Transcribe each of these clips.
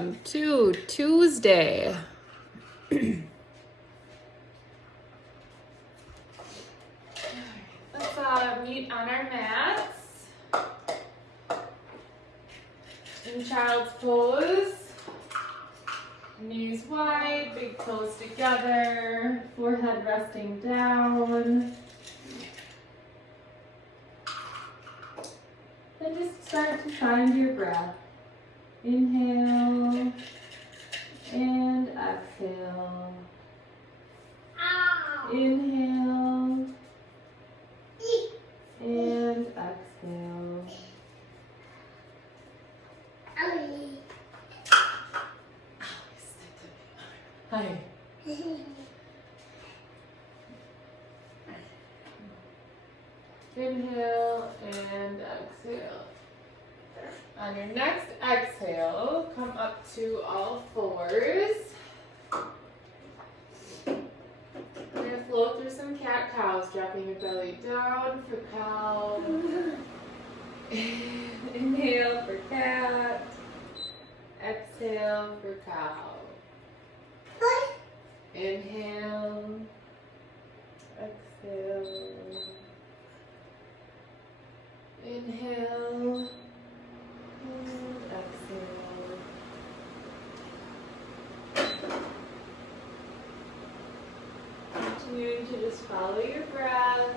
Welcome to Tuesday. Let's meet on our mats. In child's pose. Knees wide, big toes together, forehead resting down. Then just start to find your breath. Inhale and exhale. Inhale and exhale. Hi. Inhale and exhale. On your next exhale, come up to all fours. We're going to flow through some cat-cows, dropping your belly down for cow. Inhale for cat. Exhale for cow. Inhale. Exhale. Inhale. And exhale. Continuing to just follow your breath.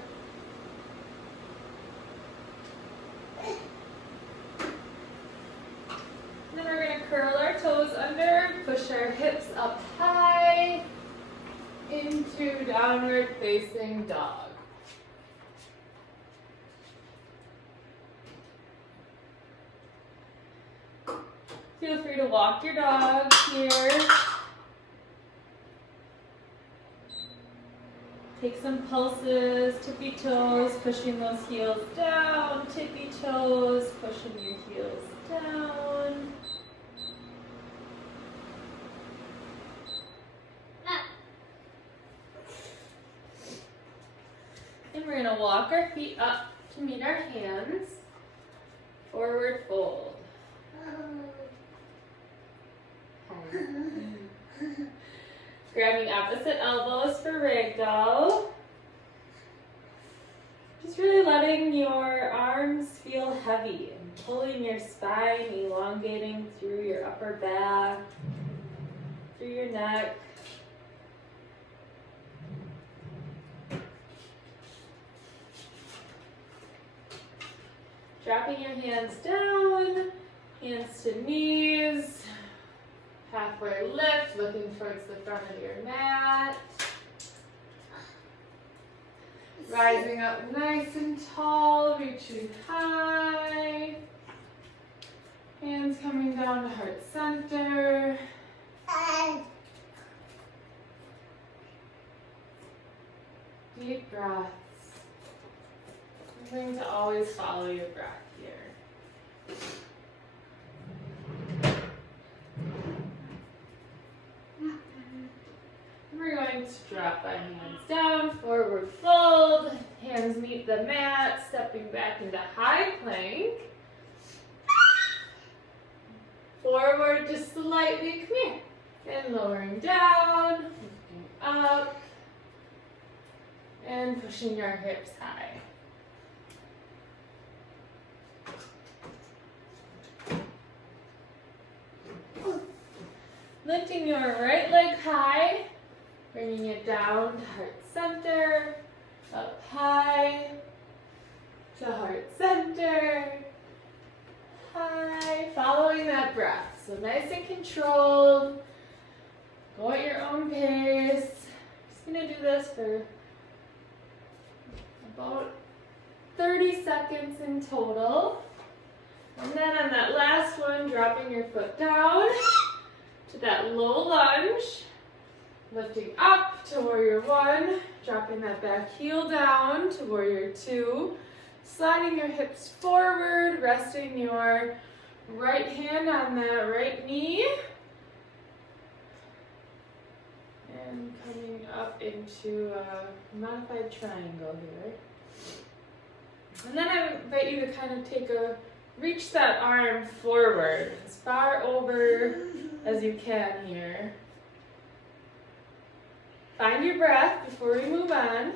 And then we're going to curl our toes under, push our hips up high into downward facing dog. Feel free to walk your dog here. Take some pulses, tippy toes, pushing those heels down, tippy toes, pushing your heels down. And we're going to walk our feet up to meet our hands. Forward fold. Grabbing opposite elbows for ragdoll. Just really letting your arms feel heavy and pulling your spine, elongating through your upper back, through your neck. Dropping your hands down, hands to knees. Halfway lift, looking towards the front of your mat. Rising up nice and tall, reaching high. Hands coming down to heart center. Deep breaths. Remembering to always follow your breath here. We're going to drop our hands down, forward fold, hands meet the mat, stepping back into high plank. Forward just slightly, come here, and lowering down, lifting up, and pushing your hips high. Lifting your right leg high, bringing it down to heart center, up high, to heart center, high, following that breath. So nice and controlled, go at your own pace. Just gonna do this for about 30 seconds in total. And then on that last one, dropping your foot down to that low lunge. Lifting up to warrior one, dropping that back heel down to warrior two, sliding your hips forward, resting your right hand on that right knee, and coming up into a modified triangle here. And then I invite you to kind of reach that arm forward as far over as you can here. Find your breath before we move on.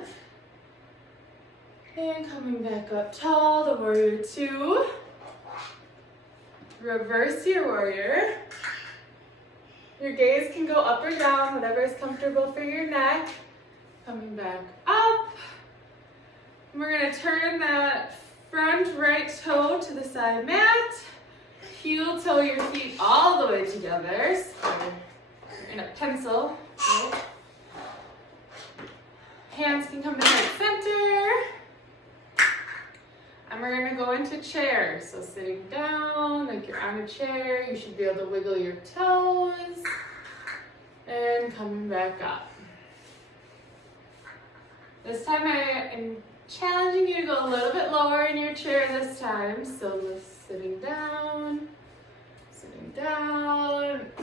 And coming back up tall, the warrior two. Reverse your warrior. Your gaze can go up or down, whatever is comfortable for your neck. Coming back up. And we're gonna turn that front right toe to the side mat. Heel toe your feet all the way together. So you're in a pencil. Right? Hands can come to heart center. And we're gonna go into chair. So sitting down, like you're on a chair, you should be able to wiggle your toes. And coming back up. This time I am challenging you to go a little bit lower in your chair this time. So just sitting down,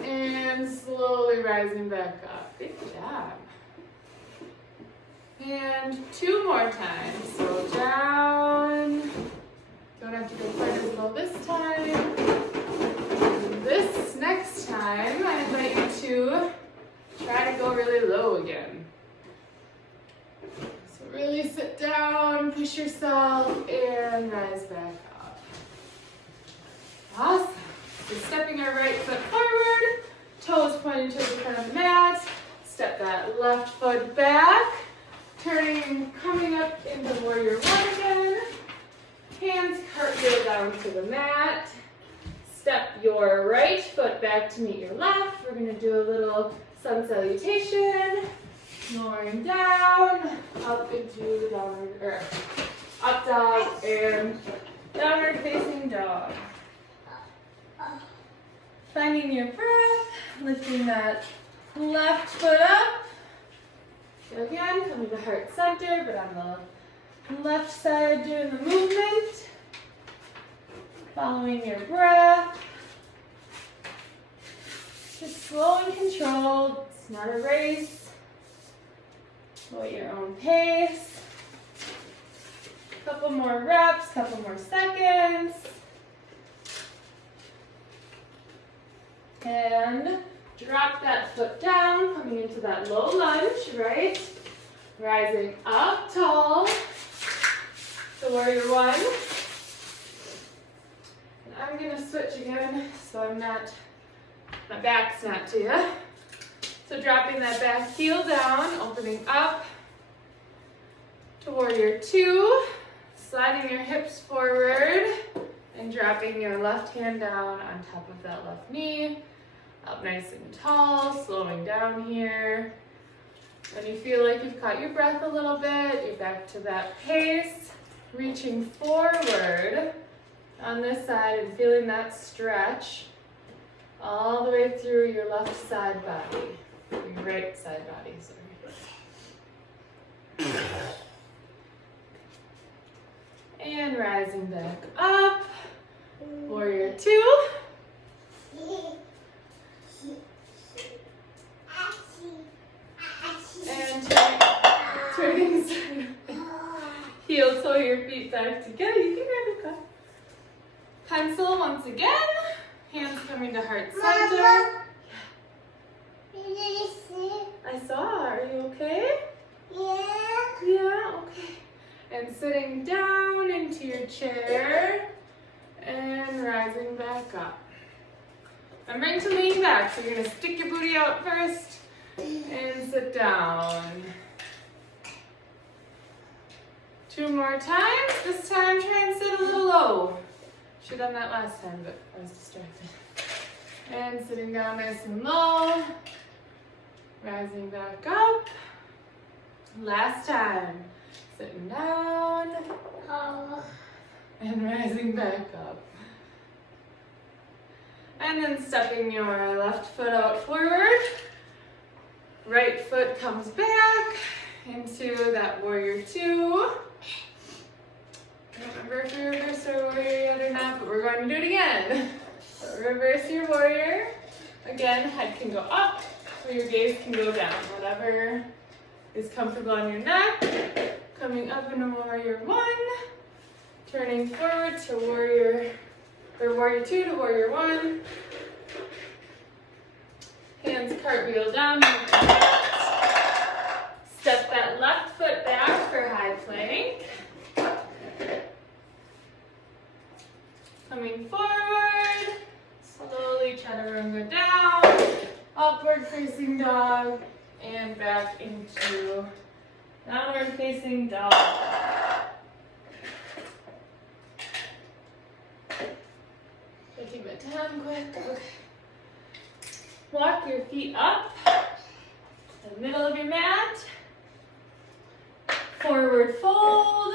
and slowly rising back up. Good job. And two more times. So down. Don't have to go quite as low this time. And this next time, I invite you to try to go really low again. So really sit down, push yourself, and rise back up. Awesome. So stepping our right foot forward, toes pointing to the front of the mat. Step that left foot back. Turning, coming up into warrior one again. Hands cartwheel down to the mat. Step your right foot back to meet your left. We're going to do a little sun salutation. Lowering down, up into downward, or up dog and downward facing dog. Finding your breath, lifting that left foot up. So again, coming to heart center, but on the left side doing the movement. Following your breath. Just slow and controlled. It's not a race. Go at your own pace. Couple more reps, couple more seconds. And drop that foot down, coming into that low lunge, right? Rising up tall to warrior one. And I'm gonna switch again so I'm not, my back's not to you. So dropping that back heel down, opening up to warrior two, sliding your hips forward and dropping your left hand down on top of that left knee. Up nice and tall, slowing down here. When you feel like you've caught your breath a little bit, you're back to that pace, reaching forward on this side and feeling that stretch all the way through your left side body, your right side body, sorry. And rising back up, warrior two. And turning heel toe your feet back together. You can grab your cup. Pencil once again. Hands coming to heart center. I saw. Are you okay? Yeah, okay. And sitting down into your chair and rising back up. Remembering to lean back, so you're going to stick your booty out first and sit down. Two more times. This time try and sit a little low. Should have done that last time, but I was distracted. And sitting down nice and low. Rising back up. Last time. Sitting down. And rising back up. And then stepping your left foot out forward. Right foot comes back into that warrior two. I don't remember if we reversed our warrior yet or not, but we're going to do it again. So reverse your warrior. Again, head can go up or your gaze can go down. Whatever is comfortable on your neck. Coming up into warrior one. Turning forward to warrior two to warrior one. seconds, cartwheel down. Step that left foot back for high plank. Coming forward, slowly chaturanga down, upward facing dog, and back into downward facing dog. Keep it down quick. Okay. Walk your feet up to the middle of your mat. Forward fold.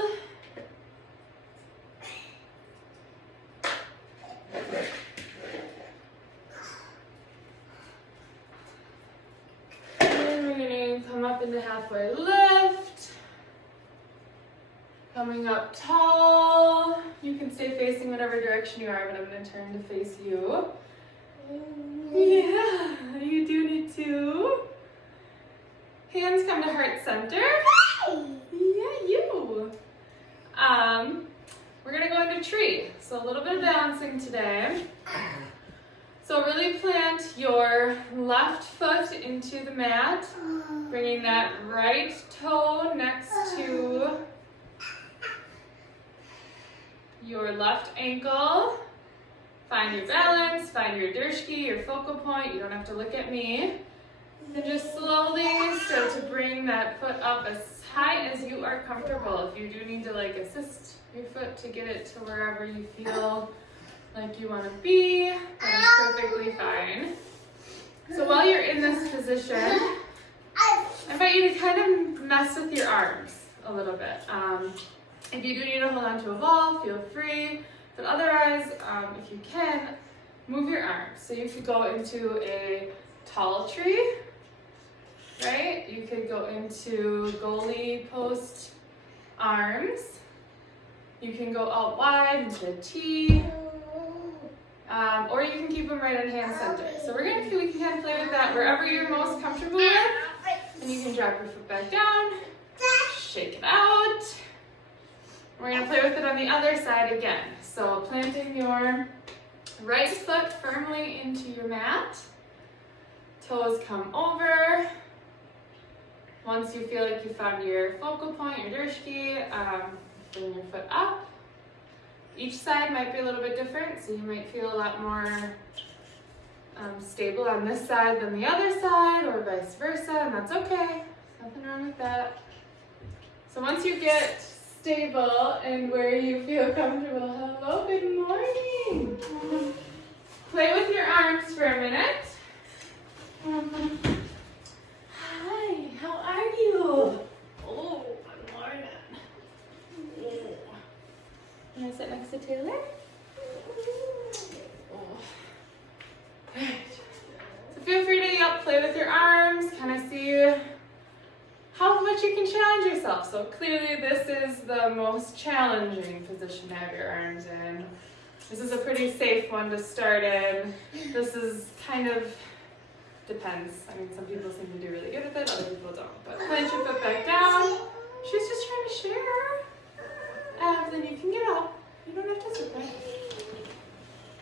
And we're going to come up into halfway lift. Coming up tall. You can stay facing whatever direction you are, but I'm going to turn to face you. Yeah, you do need to. Hands come to heart center. Yeah, you. We're going to go into tree. So a little bit of balancing today. So really plant your left foot into the mat, bringing that right toe next to your left ankle. Find your balance, find your dershki, your focal point. You don't have to look at me. And just slowly start to bring that foot up as high as you are comfortable. If you do need to assist your foot to get it to wherever you feel like you want to be, that is perfectly fine. So while you're in this position, I invite you to kind of mess with your arms a little bit. If you do need to hold on to a ball, feel free. But otherwise, if you can, move your arms. So you could go into a tall tree, right? You could go into goalie post arms. You can go out wide into a T. Or you can keep them right in hand center. So we can kind of play with that wherever you're most comfortable with. And you can drop your foot back down, shake it out. We're going to play with it on the other side again. So planting your right foot firmly into your mat. Toes come over. Once you feel like you found your focal point, your dershki, bring your foot up. Each side might be a little bit different, so you might feel a lot more stable on this side than the other side, or vice versa, and that's okay. Nothing wrong with that. So once you get stable and where you feel comfortable, hello, good morning. Play with your arms for a minute. Hi, how are you? Oh, good morning. Can I sit next to Taylor? Right. So feel free to play with your arms, kind of see how much you can challenge yourself. So clearly this is the most challenging position to have your arms in. This is a pretty safe one to start in. This is kind of depends. I mean, some people seem to do really good with it, other people don't. But plant your foot back down. She's just trying to share. Then you can get up. You don't have to sit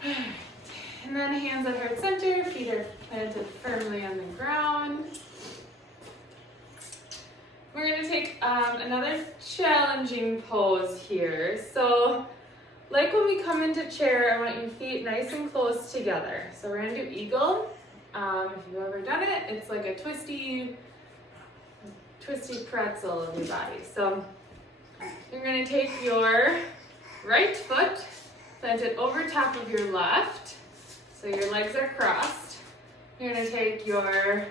there. And then hands at heart center, feet are planted firmly on the ground. We're going to take another challenging pose here. So, like when we come into chair, I want your feet nice and close together. So we're going to do eagle. If you've ever done it, it's like a twisty pretzel of your body. So you're going to take your right foot, plant it over top of your left, so your legs are crossed. You're going to take your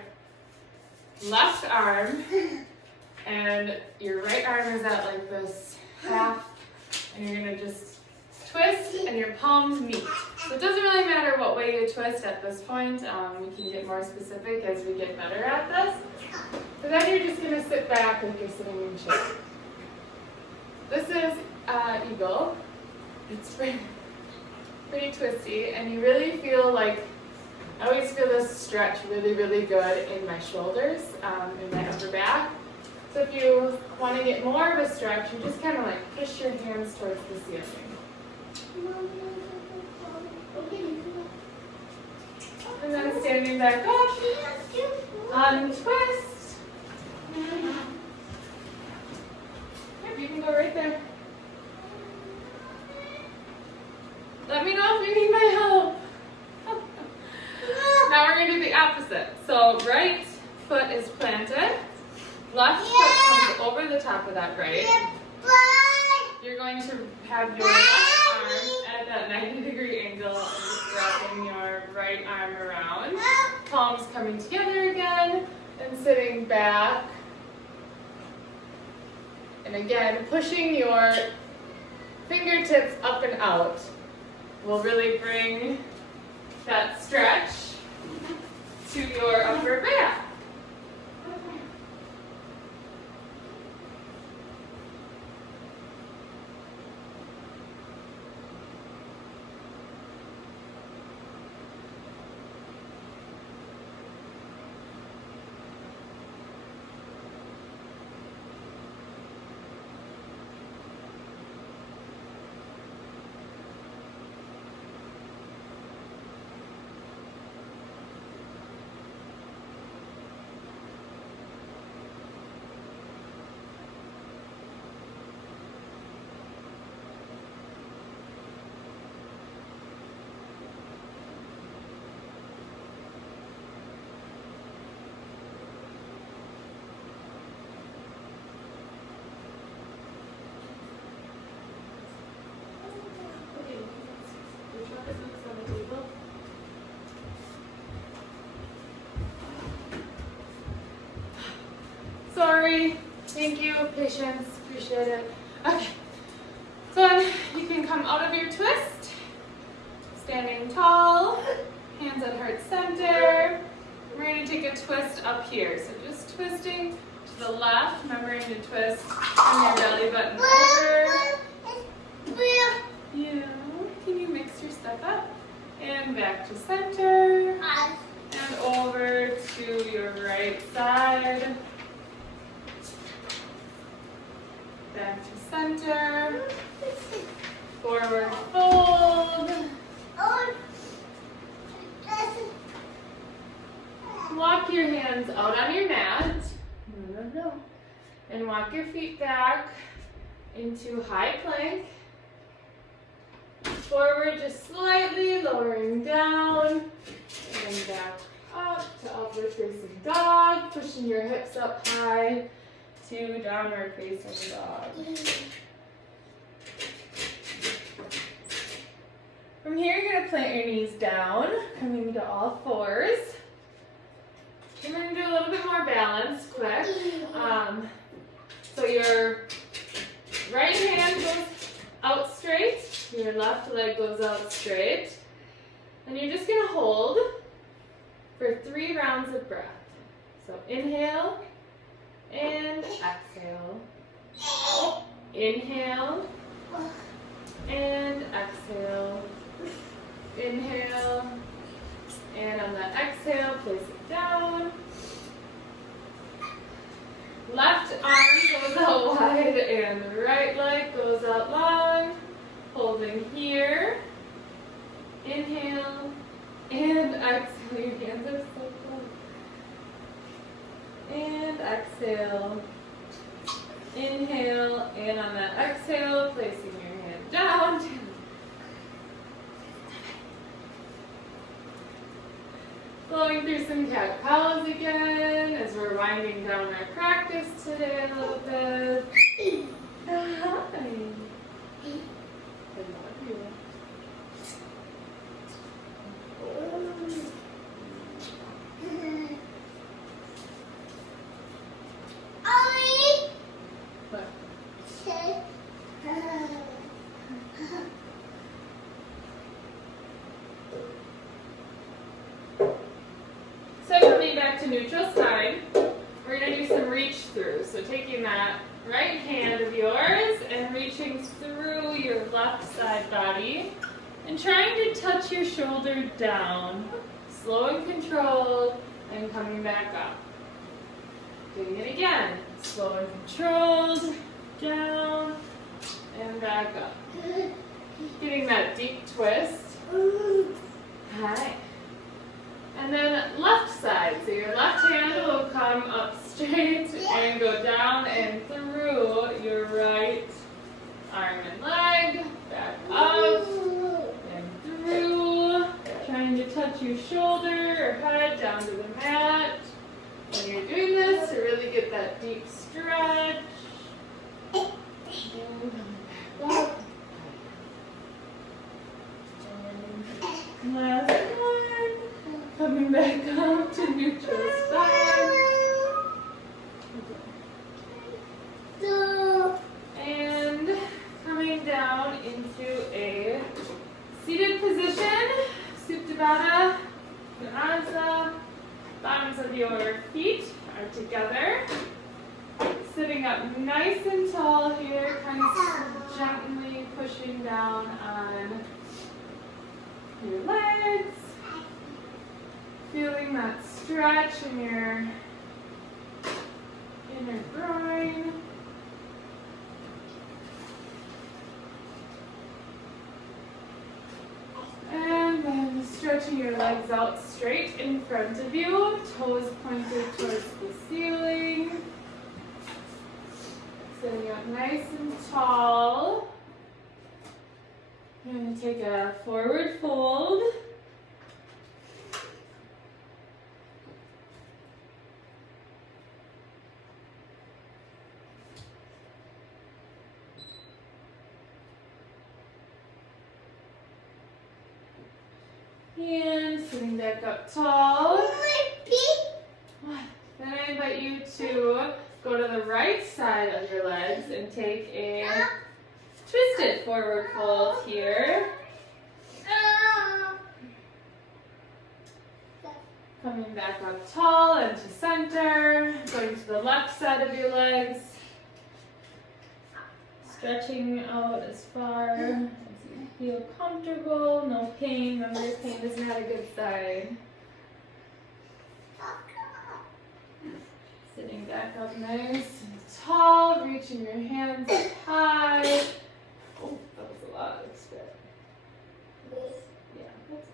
left arm, and your right arm is at like this half, and you're going to just twist, and your palms meet. So it doesn't really matter what way you twist at this point. We can get more specific as we get better at this. So then you're just going to sit back like you're sitting in chair. This is eagle. It's pretty twisty, and you really feel like, I always feel this stretch really, really good in my shoulders, in my upper back. So if you want to get more of a stretch, you just kind of like push your hands towards the ceiling. And then standing back up, Untwist. Yep, you can go right there. Let me know if you need my help. Now we're going to do the opposite. So right foot is planted. Left foot comes over the top of that right. You're going to have your left arm at that 90-degree angle and just wrapping your right arm around. Palms coming together again and sitting back. And again, pushing your fingertips up and out will really bring that stretch to your upper back. Sorry. Thank you. Patience. Appreciate it. Okay. So then you can come out of your twist. Standing tall. Hands at heart center. We're going to take a twist up here. So just twisting to the left. Remembering to twist from your belly button over. Yeah. Can you mix your stuff up? And back to center. And over to your right side. Back to center. Forward fold. Walk your hands out on your mat. No. And walk your feet back into high plank. Forward just slightly, lowering down. And back up to upward facing dog. Pushing your hips up high to downward facing dog. From here, you're going to plant your knees down, coming to all fours. You're going to do a little bit more balance, quick. So your right hand goes out straight, your left leg goes out straight. And you're just going to hold for 3 rounds of breath. So inhale and exhale. Inhale and exhale. Inhale, and on that exhale, place it down. Left arm goes out wide and the right leg goes out long. Holding here. Inhale and exhale. Your hands are so close. And exhale. Inhale, and on that exhale, placing your hand down. Flowing through some cat-cows again as we're winding down our practice today a little bit. Hi. I love you. What? So coming back to neutral spine, we're going to do some reach through. So taking that right hand of yours and reaching through your left side body and trying to touch your shoulder down, slow and controlled, and coming back up. Doing it again, slow and controlled, down, and back up. Getting that deep twist. Hi. And then left side, so your left hand down to the mat when you're doing this to really get that deep stretch. And coming back up. And last one. Coming back up to neutral spine. And coming down into a seated position. Supta Baddha. Konasana. Bottoms of your feet are together. Sitting up nice and tall here, kind of gently pushing down on your legs. Feeling that stretch in your inner groin. And then stretching your legs out straight in front of you, toes pointed towards the ceiling. Sitting up nice and tall. You're going to take a forward fold. And sitting back up tall. Then I invite you to go to the right side of your legs and take a twisted forward fold here. Coming back up tall and to center. Going to the left side of your legs. Stretching out as far as you feel comfortable. No pain. Remember, pain is not a good sign. Sitting back up nice and tall, reaching your hands up high. Oh, that was a lot of spit. Yeah, that's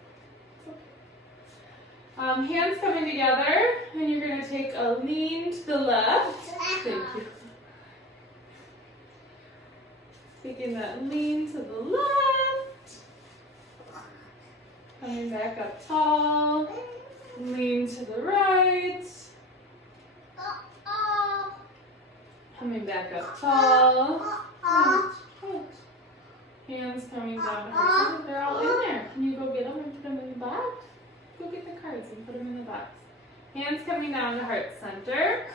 okay. Hands coming together, and you're going to take a lean to the left. Thank you. Taking that lean to the left. Coming back up tall. Lean to the right. Coming back up tall. Hands coming down to heart. They're all in there. Can you go get them and put them in the box? Go get the cards and put them in the box. Hands coming down to heart center.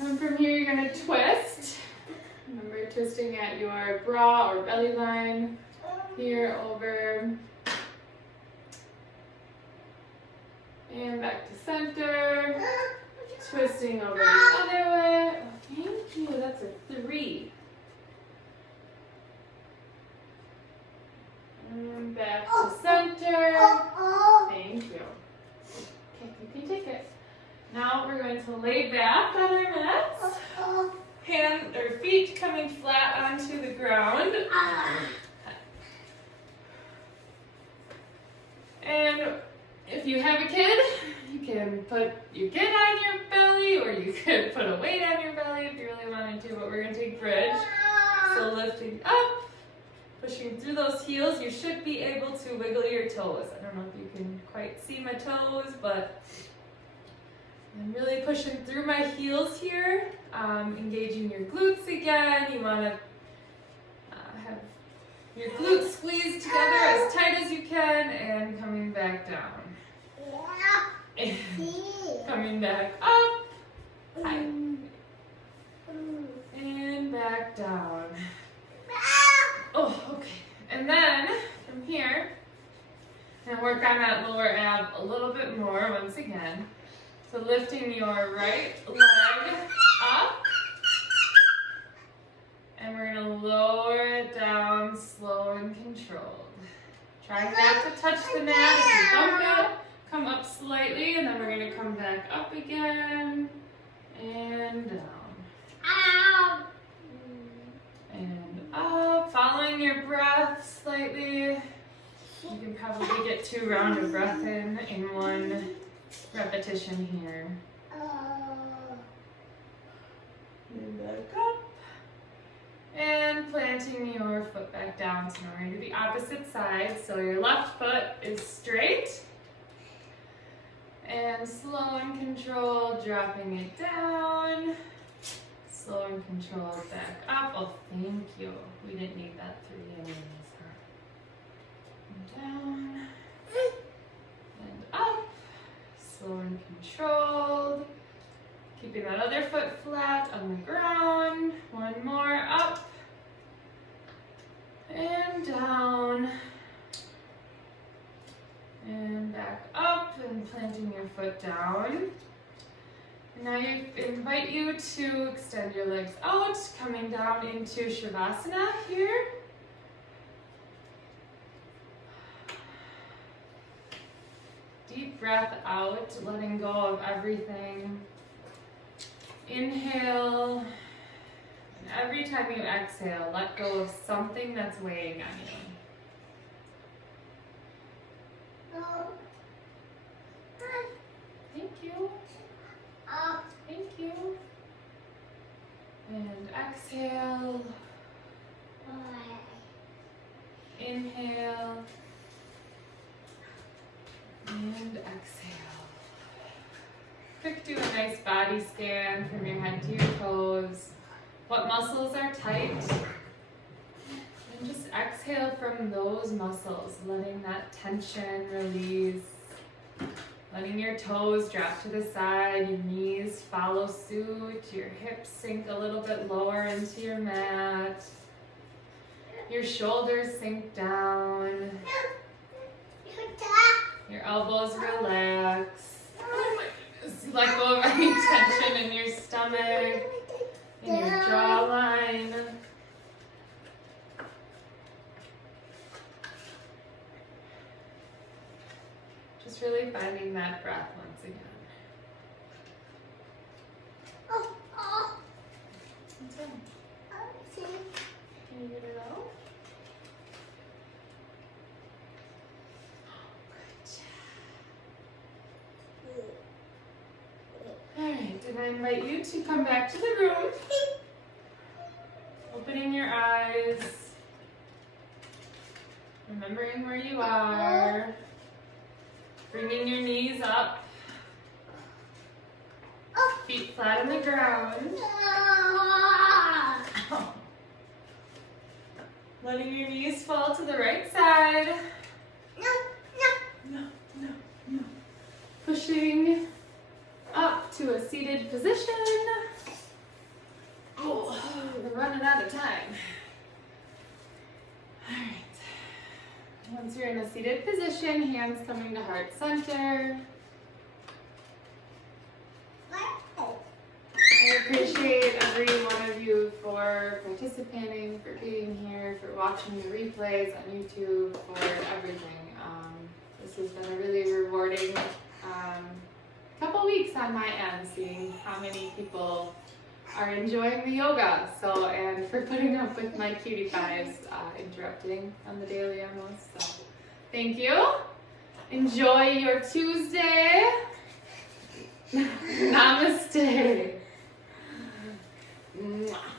And from here, you're going to twist. Remember, twisting at your bra or belly line. Here, over. And back to center. Twisting over the other way. Oh, thank you. That's a 3. And back to center. Thank you. Okay, you can take it. Now we're going to lay back on our mats. Hand or feet coming flat onto the ground. And if you have a kid, you can put your kid on your belly, or you can put a weight on your belly if you really wanted to, but we're going to take bridge. So lifting up, pushing through those heels. You should be able to wiggle your toes. I don't know if you can quite see my toes, but I'm really pushing through my heels here. Engaging your glutes again. You want to have your glutes squeezed together as tight as you can, and coming back down. And coming back up. High. And back down. Oh, okay. And then from here, and work on that lower ab a little bit more once again. So lifting your right leg up. And we're going to lower it down slow and controlled. Try not to touch the mat. If you bump it, come up slightly, and then we're going to come back up again and down. And up. Following your breath slightly. You can probably get 2 rounds of breath in one repetition here. And back up. And planting your foot back down. So now we're going to do the opposite side. So your left foot is straight. And slow and controlled, dropping it down. Slow and controlled, back up. Oh, thank you. We didn't need that 3 anyways. And down. And up. Slow and controlled. Keeping that other foot flat on the ground. One more, up. And down. And back up and planting your foot down. And now I invite you to extend your legs out, coming down into Shavasana here. Deep breath out, letting go of everything. Inhale. And every time you exhale, let go of something that's weighing on you. Thank you. Thank you. And exhale. Inhale. And exhale. Quick, do a nice body scan from your head to your toes. What muscles are tight? And just exhale from those muscles, letting that tension release. Letting your toes drop to the side, your knees follow suit, your hips sink a little bit lower into your mat. Your shoulders sink down. Your elbows relax. Oh my goodness. Let go of any tension in your stomach, in your jawline. Just really finding that breath once again. What's that? Can you get it out? Alright, and I invite you to come back to the room. Opening your eyes. Remembering where you are. Bringing your knees up. Feet flat on the ground. Letting your knees fall to the right side. No. Pushing up to a seated position. Oh, we're running out of time. All right. Once you're in a seated position, hands coming to heart center. I appreciate every one of you for participating, for being here, for watching the replays on YouTube, for everything. This has been a really rewarding couple weeks on my end, seeing how many people are enjoying the yoga. So, and for putting up with my cutie pies interrupting on the daily almost. So, thank you. Enjoy your Tuesday. Namaste. Mwah.